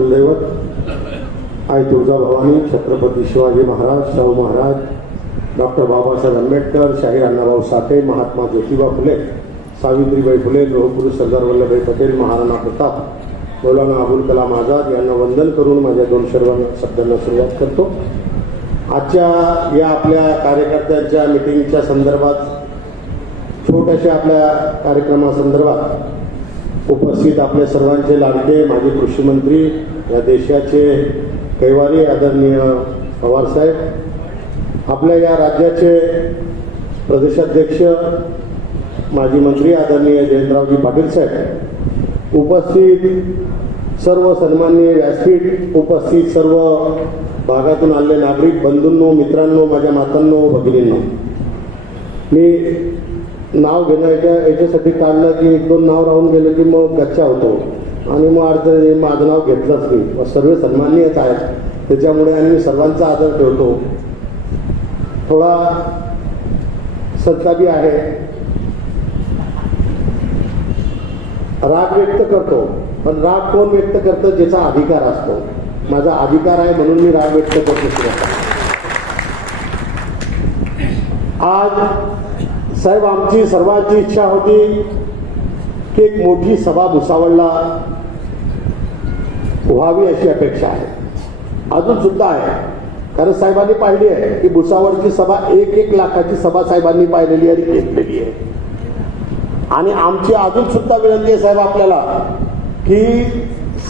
कुलदैवत आई तुळजाभवानी छत्रपती शिवाजी महाराज शाहू महाराज डॉक्टर बाबासाहेब आंबेडकर शाहीर अण्णाभाऊ साठे महात्मा ज्योतिबा फुले सावित्रीबाई फुले लोहपुरुष सरदार वल्लभभाई पटेल महाराणा प्रताप मौलाना अबुल कलाम आझाद यांना वंदन करून माझ्या दोन सर्वांना शब्दांना सुरुवात करतो. आजच्या या आपल्या कार्यकर्त्यांच्या मिटिंगच्या संदर्भात छोट्याशा आपल्या कार्यक्रमासंदर्भात उपस्थित आपल्या सर्वांचे लाडके माजी कृषी मंत्री या देशाचे कैवारी आदरणीय पवारसाहेब आपल्या या राज्याचे प्रदेशाध्यक्ष माजी मंत्री आदरणीय जयंतरावजी पाटील साहेब उपस्थित सर्व सन्माननीय व्यासपीठ उपस्थित सर्व भागातून आलेले नागरिक बंधूंनो मित्रांनो माझ्या मातांनो भगिनींनो मी नाव घेणं याच्या याच्यासाठी काढलं की एक दोन नाव राहून गेलं की मग गच्चा होतो. आणि मग अर्ध माझं नाव घेतलंच नाही. सर्व सन्माननीयच आहेत. त्याच्यामुळे आणि मी सर्वांचा आदर ठेवतो. थोडा सत्ताबी आहे. राग व्यक्त करतो. पण राग कोण व्यक्त करतं? ज्याचा अधिकार असतो. माझा अधिकार आहे म्हणून मी राग व्यक्त करतो. आज साहेब आमची सर्वांची इच्छा होती की एक मोठी सभा भुसावळला व्हावी अशी अपेक्षा आहे. अजून सुद्धा आहे. कारण साहेबांनी पाहिली आहे की भुसावळची सभा एक एक लाखाची सभा साहेबांनी पाहिलेली आणि घेतलेली आहे. आणि आमची अजून सुद्धा विनंती आहे साहेब आपल्याला की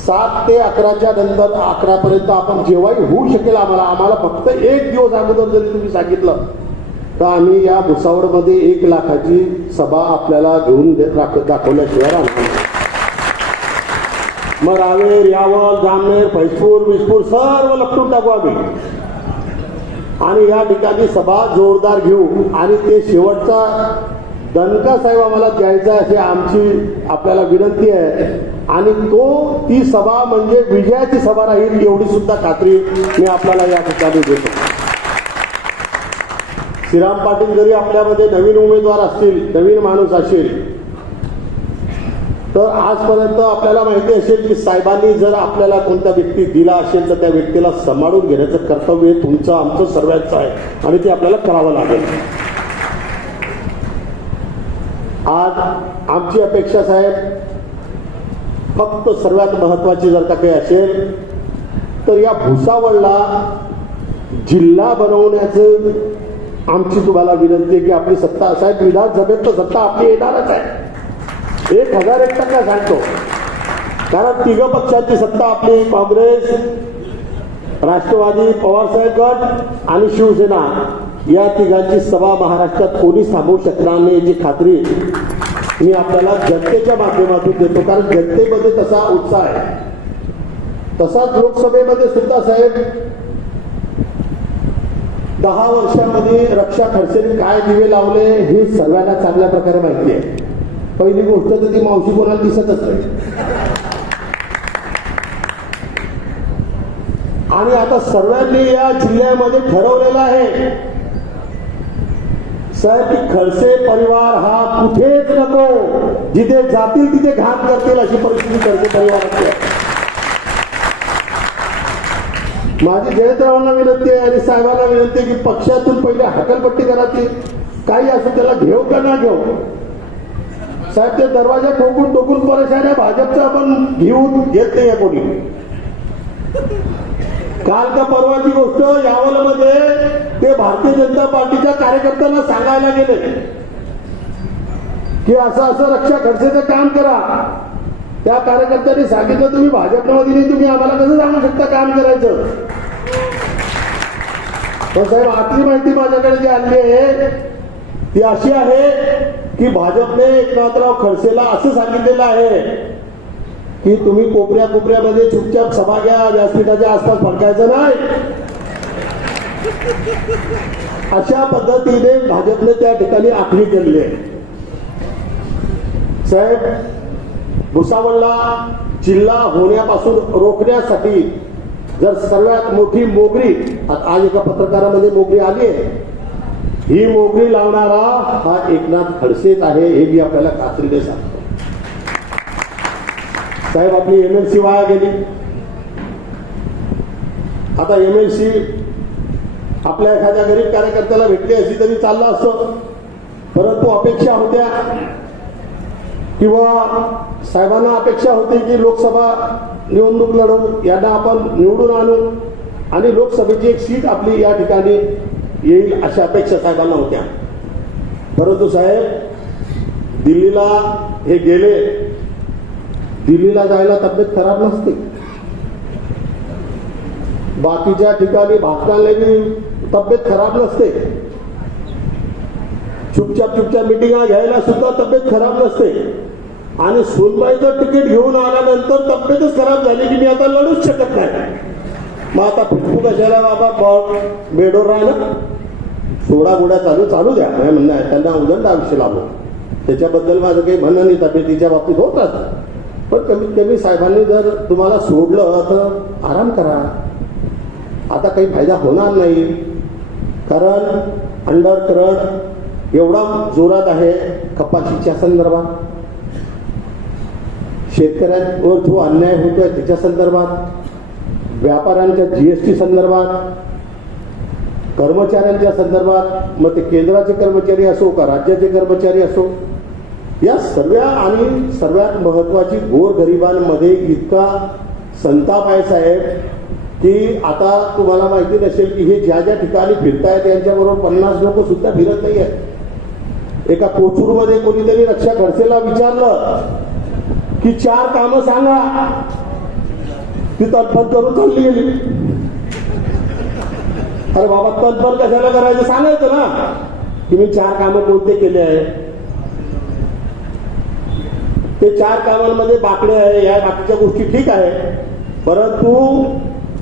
सात ते अकराच्या नंतर अकरापर्यंत आपण जेव्हाही होऊ शकेल आम्हाला आम्हाला फक्त एक दिवस अगोदर जरी तुम्ही सांगितलं तर आम्ही या भुसावळमध्ये एक लाखाची सभा आपल्याला घेऊन दे- दाख- दाखवल्याशिवाय राहणार मग रावेर यावल जामनेर फैजपूर विजपूर सर्व लपटून टाकू आम्ही. आणि या ठिकाणी सभा जोरदार घेऊ आणि ते शेवटचा दणका साहेब आम्हाला द्यायचा अशी आमची आपल्याला विनंती आहे. आणि तो ती सभा म्हणजे विजयाची सभा राहील एवढी सुद्धा खात्री मी आपल्याला या ठिकाणी देतो. श्रीराम पाटील जरी आपल्यामध्ये नवीन उमेदवार असतील नवीन माणूस असेल तर आजपर्यंत आपल्याला माहिती असेल की साहेबांनी जर आपल्याला कोणत्या व्यक्ती दिला असेल तर त्या व्यक्तीला सांभाळून घेण्याचं कर्तव्य तुमचं आमचं सर्वांचं आहे आणि ते आपल्याला करावं लागेल. आज आमची अपेक्षा साहेब फक्त सर्वात महत्वाची जर का काही असेल तर या भुसावळला जिल्हा बनवण्याचं आमची तुम्हाला विनंती आहे की आपली सत्ता साहेब विधानसभेत तर सत्ता आपली येणारच आहे. एक हजार एक टक्का सांगतो. कारण तिघ पक्षांची सत्ता आपली काँग्रेस राष्ट्रवादी पवारसाहेब गट आणि शिवसेना या तिघांची सभा महाराष्ट्रात कोणी थांबवू शकणार नाही याची खात्री मी आपल्याला जनतेच्या माध्यमातून देतो. कारण जनतेमध्ये तसा उत्साह आहे. तसाच लोकसभेमध्ये सुद्धा साहेब दहा वर्षामध्ये रक्षा खडसेने काय दिवे लावले हे सर्वांना चांगल्या प्रकारे माहिती आहे. पहिली गोष्ट तर ती मावशी कोणाला दिसतच नाही आणि आता सर्वांनी या जिल्ह्यामध्ये ठरवलेलं आहे. साहेब की खडसे परिवार हा कुठेच नको. जिथे जातील तिथे घाण करतील अशी परिस्थिती खडसे परिवाराची आहे. माझी जयंतरावांना विनंती आहे आणि साहेबांना विनंती आहे की पक्षातून पहिले हकलपट्टी करायची काही असं त्याला घेऊ का ना घेऊ. साहेब ते दरवाजा ठोकून टोकून परेशान आहे भाजपचा आपण घेऊन घेत नाही कोणी. काल का परवाची गोष्ट यावलमध्ये ते भारतीय जनता पार्टीच्या कार्यकर्त्यांना सांगायला गेले की असं असं रक्षा खडसेचं काम करा. त्या कार्यकर्त्यांनी सांगितलं तुम्ही भाजपमध्ये नाही तुम्ही आम्हाला कसं सांगू शकता काम करायचं? पण साहेब आतली माहिती माझ्याकडे जी आणली आहे ती अशी आहे की भाजपने एकनाथराव खडसेला असं सांगितलेलं आहे की तुम्ही कोपऱ्या कोपऱ्यामध्ये चुपचाप सभा घ्या व्यासपीठाच्या आसपास फडकायचं नाही. अशा पद्धतीने भाजपने त्या ठिकाणी आखणी केली आहे. साहेब भुसावळला जिल्हा होण्यापासून रोखण्यासाठी जर सर्वात मोठी मोगरी आज एका पत्रकारामध्ये मोगरी आली आहे. ही मोगरी लावणारा हा एकनाथ खडसेच आहे हे मी आपल्याला खात्रीने सांगतो. साहेब आपली एमएलसी वाया गेली. आता एम सी आपल्या एखाद्या गरीब कार्यकर्त्याला भेटली अशी तरी चाललं असतं. परंतु अपेक्षा होत्या. किंवा साहेबांना अपेक्षा होती की लोकसभा निवडणूक लढवू यांना आपण निवडून आणू आणि लोकसभेची एक सीट आपली या ठिकाणी येईल अशा अपेक्षा साहेबांना होत्या. परंतु साहेब दिल्लीला हे गेले. दिल्लीला जायला तब्येत खराब नसते. बाकीच्या ठिकाणी भाजपाला तब्येत खराब नसते. चुपचाप चुपचाप मिटिंगा घ्यायला सुद्धा तब्येत खराब नसते. आणि सोनबाईचं तिकीट घेऊन आल्यानंतर तब्येतच खराब झाली की मी आता लढूच शकत नाही. मग आता फुटफू कशाला बाबा बॉल बेडोर राहिला? सोडा गोड्या चालू चालू द्या. माझ्या म्हणणं आहे त्यांना उदंड आयुष्य लाभो. त्याच्याबद्दल माझं काही म्हणणं नाही तब्येतीच्या बाबतीत होत असतं पण कमीत कमी साहेबांनी जर तुम्हाला सोडलं तर आराम करा. आता काही फायदा होणार नाही. कारण अंडर करंट एवढा जोरात आहे कपाशीच्या संदर्भात. शेतकऱ्यांवर जो अन्याय होतोय त्याच्या संदर्भात व्यापाऱ्यांच्या जीएसटी संदर्भात कर्मचाऱ्यांच्या संदर्भात मग ते केंद्राचे कर्मचारी असो का राज्याचे कर्मचारी असो या सर्व आणि सर्वात महत्वाची गोरगरिबांमध्ये इतका संताप आहे साहेब की आता तुम्हाला माहिती नसेल की हे ज्या ज्या ठिकाणी फिरतायत यांच्याबरोबर पन्नास लोक सुद्धा फिरत नाही आहेत एका कोथरूडमध्ये कोणीतरी रक्षा खडसेला विचारलं की चार कामं सांगा. ती तत्पर करून चालली गेली. अरे बाबा तत्पर कशाला करायचं? सांगायचं ना. की मी चार कामं कोणते केले आहे? ते चार कामांमध्ये बाकडे आहे या बाकीच्या गोष्टी ठीक आहे परंतु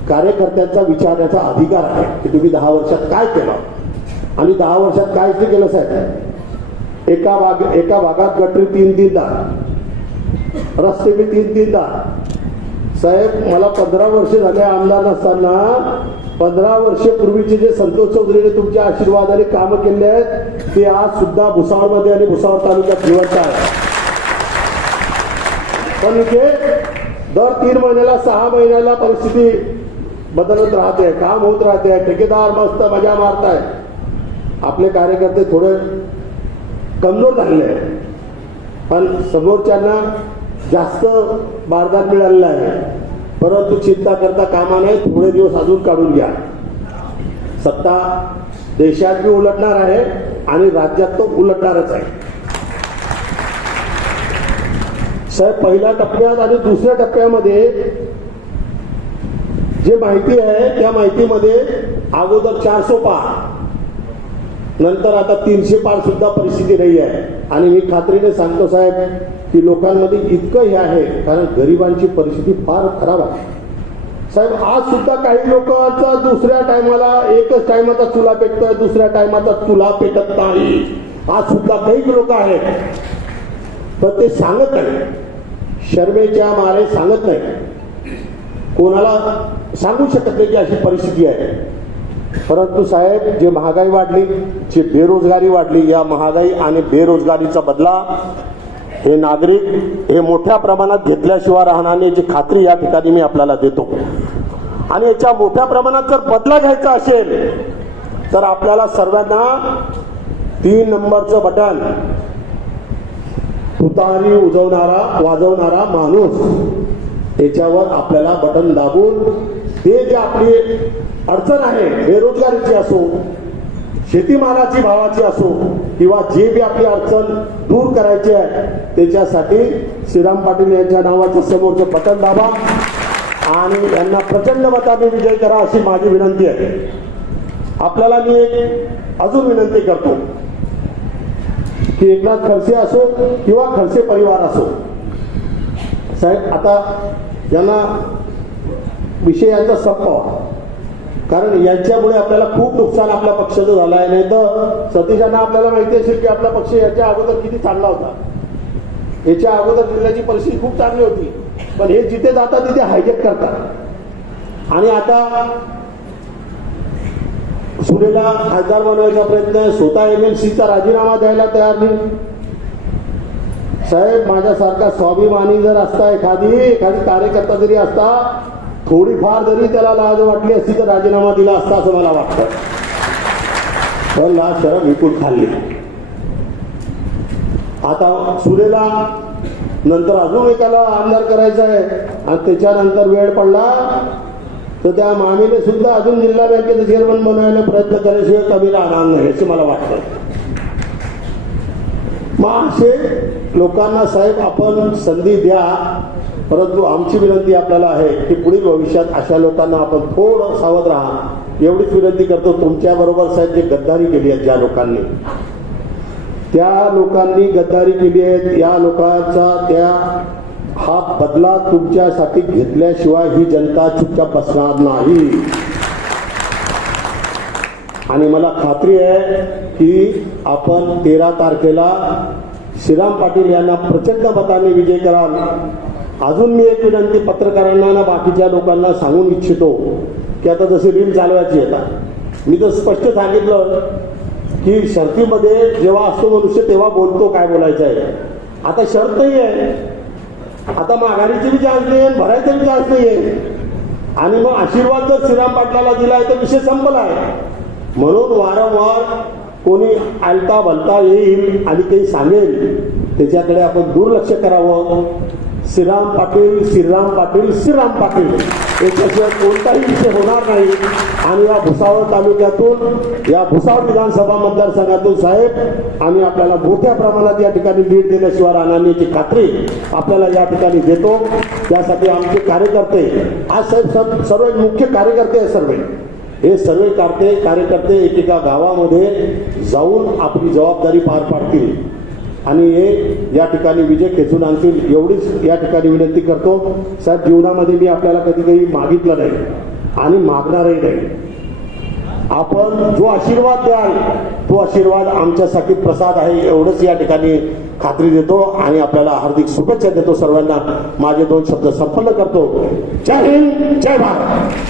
कार्यकर्त्यांचा विचारण्याचा अधिकार आहे की तुम्ही दहा वर्षात काय केलं? आणि दहा वर्षात कायच नाही केलं साहेब. एका भाग एका भागात गटरी तीन तीनदा रस्ते मी तीन तीनदा साहेब मला पंधरा वर्ष झाले आमदार नसताना पंधरा वर्षपूर्वीचे जे संतोष चौधरीने तुमच्या आशीर्वादाने कामं केले आहेत ते आज सुद्धा भुसावळमध्ये आणि भुसावळ तालुक्यात जिवंत आहे पण इथे दर तीन महिन्याला सहा महिन्याला परिस्थिती बदलत राहते काम होत राहते ठेकेदार मस्त मजा मारताय. आपले कार्यकर्ते थोडे कमजोर झालेलं आहे पण समोरच्यांना जास्त बारदान मिळालेलं आहे. परंतु चिंता करता कामा नाही थोडे दिवस अजून काढून घ्या. सत्ता देशात बी उलटणार आहे आणि राज्यात तो उलटणारच आहे. साहेब पहिल्या टप्प्यात आणि दुसऱ्या टप्प्यामध्ये जे माहिती आहे त्या माहितीमध्ये अगोदर चारशे पार नंतर आता तीनशे पार सुद्धा परिस्थिती नाही आहे. आणि मी खात्रीने सांगतो साहेब की लोकांमध्ये इतकं हे आहे कारण गरिबांची परिस्थिती फार खराब आहे. साहेब आज सुद्धा काही लोकांचा दुसऱ्या टायमाला एकच टायमाचा चुला पेटतोय दुसऱ्या टायमाचा चुला पेटत नाही. आज सुद्धा काही लोक आहेत. पण ते सांगत नाही. शर्मेच्या मारे सांगत नाही. कोणाला सांगू शकत नाही की अशी परिस्थिती आहे. परंतु साहेब जे महागाई वाढली जी बेरोजगारी वाढली या महागाई आणि बेरोजगारीचा बदला हे नागरिक हे मोठ्या प्रमाणात घेतल्याशिवाय राहणार याची खात्री या ठिकाणी मी आपल्याला देतो. आणि याच्या मोठ्या प्रमाणात जर बदला घ्यायचा असेल तर आपल्याला सर्वांना तीन नंबरचं बटन तुतारी उजवणारा वाजवणारा माणूस त्याच्यावर आपल्याला बटन दाबून ते जे आपली अडचण आहे बेरोजगारीची असो शेतीमालाची भावाची असो किंवा जे बी आपली अडचण दूर करायची आहे त्याच्यासाठी श्रीराम पाटील यांच्या नावाच्या समोरचं बटन दाबा आणि यांना प्रचंड मताने विजय करा अशी माझी विनंती आहे. आपल्याला मी एक अजून विनंती करतो की एकनाथ खडसे असो किंवा खडसे परिवार असो साहेब आता यांना विषय संपवा कारण यांच्यामुळे आपल्याला खूप नुकसान आपल्या पक्षाचं झालं आहे नाही तर सतीशांना आपल्याला माहिती असेल की आपला पक्ष याच्या अगोदर किती चांगला होता. याच्या अगोदर जिल्ह्याची परिस्थिती खूप चांगली होती. पण हे जिथे जातात तिथे हायजेक करतात. आणि आता सुनेला खासदार बनवायचा प्रयत्न स्वतः एम एल सीचा राजीनामा द्यायला तयार नाही. साहेब माझ्यासारखा स्वाभिमानी जर असता एखादी एखादी कार्यकर्ता जरी असता थोडीफार जरी त्याला लाज वाटली असती तर राजीनामा दिला असता असं मला वाटतं. पण लाज शरद विकून खाल्ली. आता सुरेला नंतर अजून एकाला आमदार करायचं आहे आणि त्याच्यानंतर वेळ पडला तर त्या मामीने सुद्धा अजून जिल्हा बँकेचं चेअरमन बनवायला प्रयत्न केल्याशिवाय कमी राहणार नाही असं मला वाटतं. मग असे लोकांना साहेब आपण संधी द्या परंतु आमची विनंती आपल्याला आहे की पुढील भविष्यात अशा लोकांना आपण थोडं सावध राहा. एवढीच विनंती करतो तुमच्या बरोबर साहेब जे गद्दारी केली आहे ज्या लोकांनी. त्या लोकांनी गद्दारी केली आहे या लोकांचा त्या हा बदला तुमच्यासाठी घेतल्याशिवाय ही जनता चुपचाप बसणार नाही. आणि मला खात्री आहे की आपण तेरा तारखेला श्रीराम पाटील यांना प्रचंड मताने विजय कराल. अजून मी एक विनंती पत्रकारांना ना बाकीच्या लोकांना सांगून इच्छितो की आता जशी रील चालवायची आता मी तर स्पष्ट सांगितलं की शर्तीमध्ये जेव्हा असतो मनुष्य तेव्हा बोलतो काय बोलायचं आहे. आता शर्त नाही आहे. आता माघारीची बी चान्स नाही आहे भरायचा बी चान्स नाही आहे आणि मग आशीर्वाद जर श्रीराम पाटलाला दिलाय तर विषय संपला आहे. म्हणून वारंवार कोणी आलता भलता येईल आणि काही सांगेल त्याच्याकडे आपण दुर्लक्ष करावं. श्रीराम पाटील श्रीराम पाटील श्रीराम पाटील. याच्याशिवाय कोणताही विषय होणार नाही. आणि या भुसावळ तालुक्यातून या भुसावळ विधानसभा मतदारसंघातून साहेब आम्ही आपल्याला मोठ्या प्रमाणात या ठिकाणी लीड दिल्याशिवाय राहणार याची खात्री आपल्याला या ठिकाणी देतो. त्यासाठी आमचे कार्यकर्ते आज साहेब सर्व मुख्य कार्यकर्ते आहे सर्व. हे सर्व कार्ते कार्यकर्ते एकेका गावामध्ये जाऊन आपली जबाबदारी पार पाडतील. आणि हे या ठिकाणी विजय खेचून आणतील एवढीच या ठिकाणी विनंती करतो. साहेब जीवनामध्ये मी आपल्याला कधी काही मागितलं नाही आणि मागणारही नाही. आपण जो आशीर्वाद द्याल तो आशीर्वाद आमच्यासाठी प्रसाद आहे एवढंच या ठिकाणी खात्री देतो आणि आपल्याला हार्दिक शुभेच्छा देतो सर्वांना. माझे दोन शब्द संपन्न करतो. जय हिंद जय भारत.